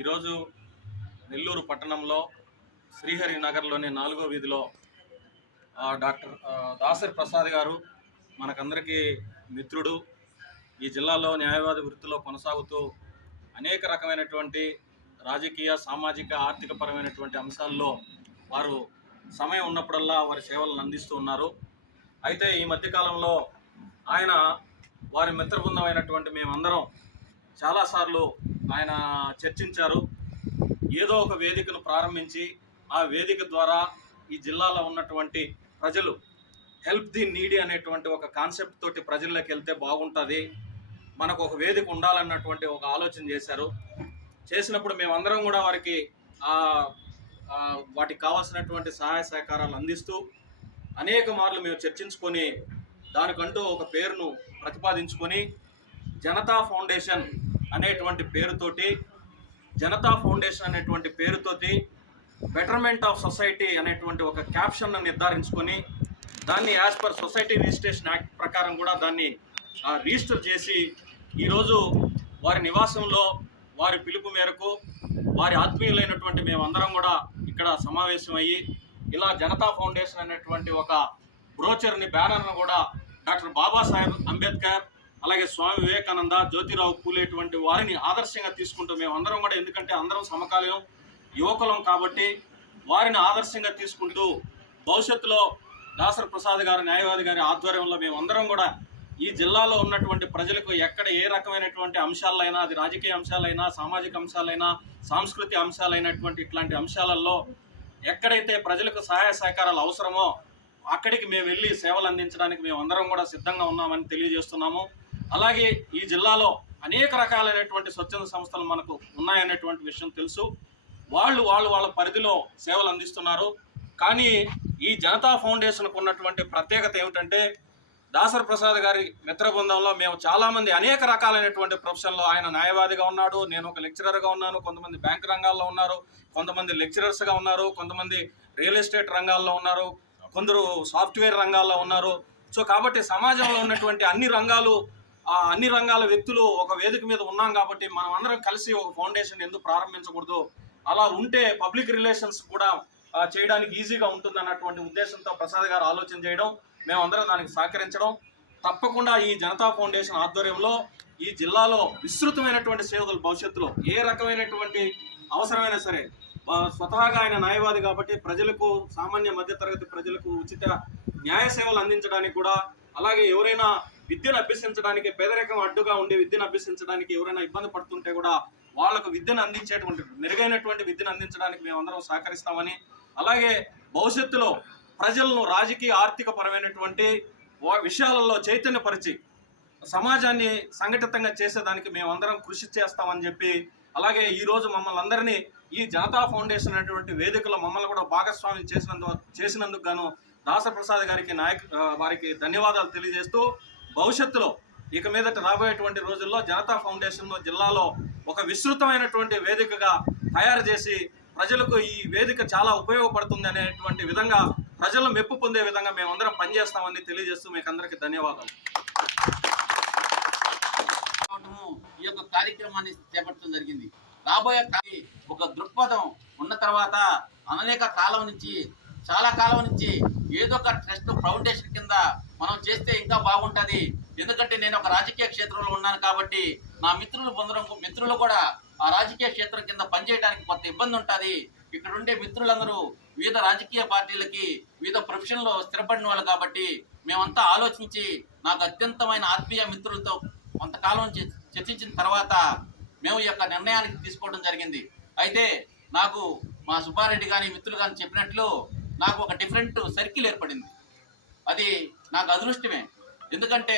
ఈరోజు నెల్లూరు పట్టణంలో శ్రీహరి నగర్లోని 4వ వీధిలో డాక్టర్ దాసరి ప్రసాద్ గారు మనకందరికీ మిత్రుడు. ఈ జిల్లాలో న్యాయవాది వృత్తిలో కొనసాగుతూ అనేక రకమైనటువంటి రాజకీయ, సామాజిక, ఆర్థిక పరమైనటువంటి అంశాల్లో వారు సమయం ఉన్నప్పుడల్లా వారి సేవలను అందిస్తూ ఉన్నారు. అయితే ఈ మధ్యకాలంలో ఆయన వారి మిత్ర బృందమైనటువంటి మేమందరం చాలాసార్లు ఆయన చర్చించారు. ఏదో ఒక వేదికను ప్రారంభించి ఆ వేదిక ద్వారా ఈ జిల్లాలో ఉన్నటువంటి ప్రజలు హెల్ప్ ది నీడీ అనేటువంటి ఒక కాన్సెప్ట్ తోటి ప్రజల్లోకి వెళ్తే బాగుంటుంది, మనకు ఒక వేదిక ఉండాలన్నటువంటి ఒక ఆలోచన చేశారు. చేసినప్పుడు మేమందరం కూడా వారికి వాటికి కావాల్సినటువంటి సహాయ సహకారాలు అందిస్తూ అనేక మార్లు మేము చర్చించుకొని దానికంటూ ఒక పేరును ప్రతిపాదించుకొని జనతా ఫౌండేషన్ అనేటువంటి పేరుతోటి బెటర్మెంట్ ఆఫ్ సొసైటీ అనేటువంటి ఒక క్యాప్షన్ను నిర్ధారించుకొని దాన్ని as per society registration act ప్రకారం కూడా దాన్ని రిజిస్టర్ చేసి ఈరోజు వారి నివాసంలో వారి పిలుపు మేరకు వారి ఆత్మీయులైనటువంటి మేమందరం కూడా ఇక్కడ సమావేశమయ్యి ఇలా జనతా ఫౌండేషన్ అనేటువంటి ఒక బ్రోచర్ని, బ్యానర్ను కూడా డాక్టర్ బాబాసాహెబ్ అంబేద్కర్, అలాగే స్వామి వివేకానంద, జ్యోతిరావు పూలే వంటి వారిని ఆదర్శంగా తీసుకుంటూ మేమందరం కూడా, ఎందుకంటే అందరం సమకాలీనం యువకులం కాబట్టి వారిని ఆదర్శంగా తీసుకుంటూ భవిష్యత్తులో దాసరి ప్రసాద్ గారు న్యాయవాది గారి ఆధ్వర్యంలో మేమందరం కూడా ఈ జిల్లాలో ఉన్నటువంటి ప్రజలకు ఎక్కడ ఏ రకమైనటువంటి అంశాలైనా, అది రాజకీయ అంశాలైనా, సామాజిక అంశాలైనా, సాంస్కృతిక అంశాలైనటువంటి ఇట్లాంటి అంశాలలో ఎక్కడైతే ప్రజలకు సహాయ సహకారాలు అవసరమో అక్కడికి మేము వెళ్ళి సేవలు అందించడానికి మేమందరం కూడా సిద్ధంగా ఉన్నామని తెలియజేస్తున్నాము. అలాగే ఈ జిల్లాలో అనేక రకాలైనటువంటి స్వచ్ఛంద సంస్థలు మనకు ఉన్నాయనేటువంటి విషయం తెలుసు. వాళ్ళ పరిధిలో సేవలు అందిస్తున్నారు. కానీ ఈ జనతా ఫౌండేషన్కు ఉన్నటువంటి ప్రత్యేకత ఏమిటంటే, దాసరి ప్రసాద్ గారి మిత్ర బృందంలో మేము చాలామంది అనేక రకాలైనటువంటి ప్రొఫెషన్లో, ఆయన న్యాయవాదిగా ఉన్నాడు, నేను ఒక లెక్చరర్గా ఉన్నాను, కొంతమంది బ్యాంక్ రంగాల్లో ఉన్నారు, కొంతమంది లెక్చరర్స్గా ఉన్నారు, కొంతమంది రియల్ ఎస్టేట్ రంగాల్లో ఉన్నారు, కొందరు సాఫ్ట్వేర్ రంగాల్లో ఉన్నారు. సో కాబట్టి సమాజంలో ఉన్నటువంటి అన్ని రంగాల వ్యక్తులు ఒక వేదిక మీద ఉన్నాం కాబట్టి మనం అందరం కలిసి ఒక ఫౌండేషన్ ఎందుకు ప్రారంభించకూడదు, అలా ఉంటే పబ్లిక్ రిలేషన్స్ కూడా చేయడానికి ఈజీగా ఉంటుంది అన్నటువంటి ఉద్దేశంతో ప్రసాద్ గారు ఆలోచన చేయడం, మేమందరం దానికి సహకరించడం. తప్పకుండా ఈ జనతా ఫౌండేషన్ ఆధ్వర్యంలో ఈ జిల్లాలో విస్తృతమైనటువంటి సేవలు భవిష్యత్తులో ఏ రకమైనటువంటి అవసరమైనా సరే, స్వతహాగా ఆయన న్యాయవాది కాబట్టి ప్రజలకు, సామాన్య మధ్యతరగతి ప్రజలకు ఉచిత న్యాయ సేవలు అందించడానికి కూడా, అలాగే ఎవరైనా విద్యను అభ్యసించడానికి, పేదరికం అడ్డుగా ఉండి విద్యను అభ్యసించడానికి ఎవరైనా ఇబ్బంది పడుతుంటే కూడా వాళ్ళకు విద్యను అందించేటువంటి, మెరుగైనటువంటి విద్యను అందించడానికి మేమందరం సహకరిస్తామని, అలాగే భవిష్యత్తులో ప్రజలను రాజకీయ, ఆర్థిక పరమైనటువంటి విషయాలలో చైతన్యపరిచి సమాజాన్ని సంఘటితంగా చేసేదానికి మేమందరం కృషి చేస్తామని చెప్పి, అలాగే ఈరోజు మమ్మల్ని అందరినీ ఈ జనతా ఫౌండేషన్ అనేటువంటి వేదికలో మమ్మల్ని కూడా భాగస్వామ్యం చేసినందుకు గాను దాసరి ప్రసాద్ గారికి వారికి ధన్యవాదాలు తెలియజేస్తూ, భవిష్యత్తులో ఇక మీదట రాబోయేటువంటి రోజుల్లో జనతా ఫౌండేషన్ జిల్లాలో ఒక విస్తృతమైనటువంటి వేదికగా తయారు చేసి ప్రజలకు ఈ వేదిక చాలా ఉపయోగపడుతుంది అనేటువంటి విధంగా, ప్రజలు మెప్పు పొందే విధంగా మేమందరం పనిచేస్తామని తెలియజేస్తూ మీకు అందరికీ ధన్యవాదాలు. ఈ యొక్క కార్యక్రమాన్ని చేపట్టడం జరిగింది. రాబోయే ఒక దృక్పథం ఉన్న తర్వాత చాలా కాలం నుంచి ఏదో ఒక ట్రస్ట్, ఫౌండేషన్ కింద మనం చేస్తే ఇంకా బాగుంటుంది. ఎందుకంటే నేను ఒక రాజకీయ క్షేత్రంలో ఉన్నాను కాబట్టి నా మిత్రులు కూడా ఆ రాజకీయ క్షేత్రం కింద పనిచేయడానికి కొంత ఇబ్బంది ఉంటుంది. ఇక్కడ ఉండే మిత్రులందరూ వివిధ రాజకీయ పార్టీలకి, వివిధ ప్రొఫెషన్లో స్థిరపడిన వాళ్ళు కాబట్టి మేమంతా ఆలోచించి నాకు అత్యంతమైన ఆత్మీయ మిత్రులతో కొంతకాలం చర్చించిన తర్వాత మేము ఈ యొక్క నిర్ణయానికి తీసుకోవడం జరిగింది. అయితే నాకు మా సుబ్బారెడ్డి కానీ మిత్రులు కానీ చెప్పినట్లు నాకు ఒక డిఫరెంట్ సర్కిల్ ఏర్పడింది. అది నాకు అదృష్టమే. ఎందుకంటే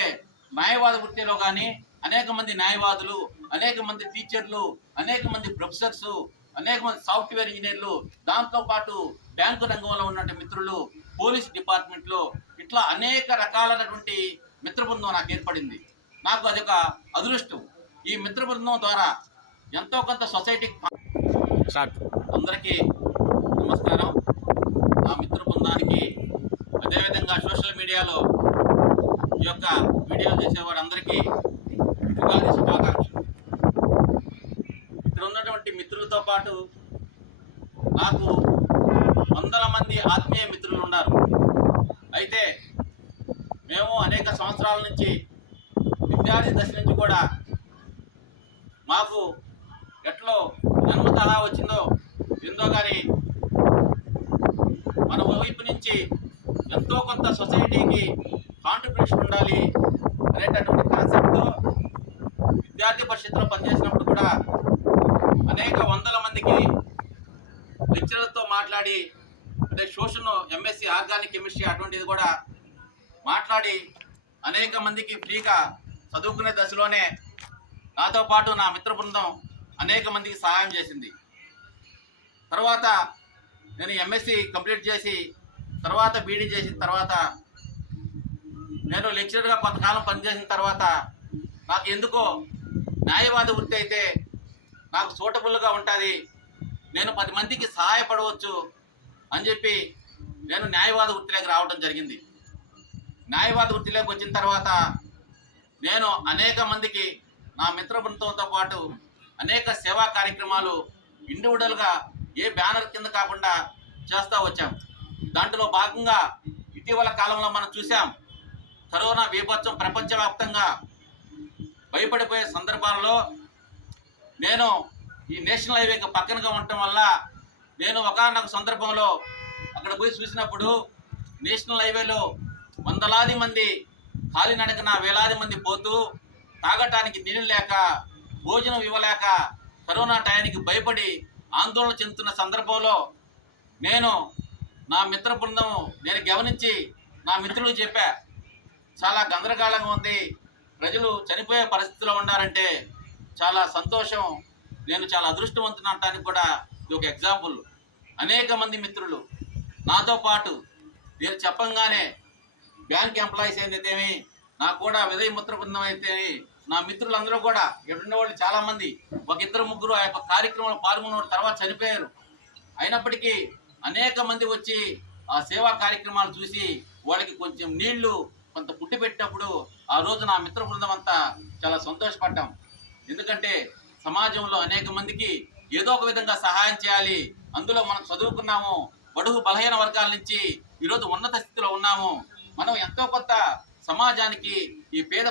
న్యాయవాద వృత్తిలో కానీ అనేక మంది న్యాయవాదులు, అనేక మంది టీచర్లు, అనేక మంది ప్రొఫెసర్స్, అనేక మంది సాఫ్ట్వేర్ ఇంజనీర్లు, దాంతోపాటు బ్యాంకు రంగంలో ఉన్నటువంటి మిత్రులు, పోలీస్ డిపార్ట్మెంట్లో, ఇట్లా అనేక రకాలైనటువంటి మిత్రబృందం నాకు ఏర్పడింది. నాకు అదొక అదృష్టం. ఈ మిత్రబృందం ద్వారా ఎంతో కొంత సొసైటీకి. అందరికీ నమస్కారం. ఆ మిత్ర బృందానికి, అదేవిధంగా సోషల్ మీడియాలో ఈ యొక్క వీడియో చేసేవారందరికీ ఉగాది శుభాకాంక్షలు. ఇక్కడ ఉన్నటువంటి మిత్రులతో పాటు నాకు వందల మంది ఆత్మీయ మిత్రులు ఉన్నారు. అయితే మేము అనేక సంవత్సరాల నుంచి విద్యార్థి దశ నుంచి కూడా మాకు ఎట్లో జన్మత అలా వచ్చిందో ఏందో కానీ మన వైపు నుంచి ఎంతో కొంత సొసైటీకి కాంట్రిబ్యూషన్ ఉండాలి అనేటటువంటి కాన్సెప్ట్తో విద్యార్థి పరిషత్తులో పనిచేసినప్పుడు కూడా అనేక వందల మందికి లెక్చరర్తో మాట్లాడి, అంటే సోషల్ ఎంఎస్సి ఆర్గానిక్ కెమిస్ట్రీ అటువంటిది కూడా మాట్లాడి అనేక మందికి ఫ్రీగా చదువుకునే దశలోనే నాతో పాటు నా మిత్ర బృందం అనేక మందికి సహాయం చేసింది. తర్వాత నేను ఎంఎస్సి కంప్లీట్ చేసి తర్వాత బీడీ చేసిన తర్వాత నేను లెక్చరర్గా కొంతకాలం పనిచేసిన తర్వాత నాకు ఎందుకో న్యాయవాద వృత్తి అయితే నాకు సూటబుల్గా ఉంటుంది, నేను 10 మందికి సహాయపడవచ్చు అని చెప్పి నేను న్యాయవాద వృత్తిలోకి రావడం జరిగింది. న్యాయవాద వృత్తిలోకి వచ్చిన తర్వాత నేను అనేక మందికి నా మిత్ర బృందంతో పాటు అనేక సేవా కార్యక్రమాలు ఇండివిజువల్గా ఏ బ్యానర్ కింద కాకుండా చేస్తూ వచ్చాం. దాంట్లో భాగంగా ఇటీవల కాలంలో మనం చూసాం, కరోనా బీభత్సం ప్రపంచవ్యాప్తంగా భయపడిపోయే సందర్భాల్లో నేను ఈ నేషనల్ హైవేకి పక్కనగా ఉండటం వల్ల నేను ఒకానొక సందర్భంలో అక్కడ పోయి చూసినప్పుడు నేషనల్ హైవేలో వందలాది మంది కాలినడకన వేలాది మంది పోతూ తాగటానికి నీళ్ళు లేక భోజనం ఇవ్వలేక కరోనా టయానికి భయపడి ఆందోళన చెందుతున్న సందర్భంలో నేను నా మిత్ర బృందం నేను గమనించి నా మిత్రులకు చెప్పా, చాలా గందరగోళంగా ఉంది, ప్రజలు చనిపోయే పరిస్థితిలో ఉన్నారంటే చాలా సంతోషం, నేను చాలా అదృష్టవంతుని అనడానికి కూడా ఇది ఒక ఎగ్జాంపుల్. అనేక మంది మిత్రులు నాతో పాటు నేను చెప్పంగానే బ్యాంక్ ఎంప్లాయీస్ అయితేమి, నాకు కూడా విదయ మిత్ర బృందం అయితేమి, నా మిత్రులందరూ కూడా ఎక్కడున్న చాలామంది ఒక 2-3 ఆ యొక్క కార్యక్రమంలో పాల్గొన్న తర్వాత చనిపోయారు. అయినప్పటికీ అనేక మంది వచ్చి ఆ సేవా కార్యక్రమాలు చూసి వాళ్ళకి కొంచెం నీళ్లు కొంత పుట్టి పెట్టినప్పుడు ఆ రోజు నా మిత్ర బృందం అంతా చాలా సంతోషపడ్డాం. ఎందుకంటే సమాజంలో అనేక మందికి ఏదో ఒక విధంగా సహాయం చేయాలి, అందులో మనం చదువుకున్నాము, బడుగు బలహీన వర్గాల నుంచి ఈరోజు ఉన్నత స్థితిలో ఉన్నాము, మనం ఎంతో కొంత సమాజానికి ఈ పేద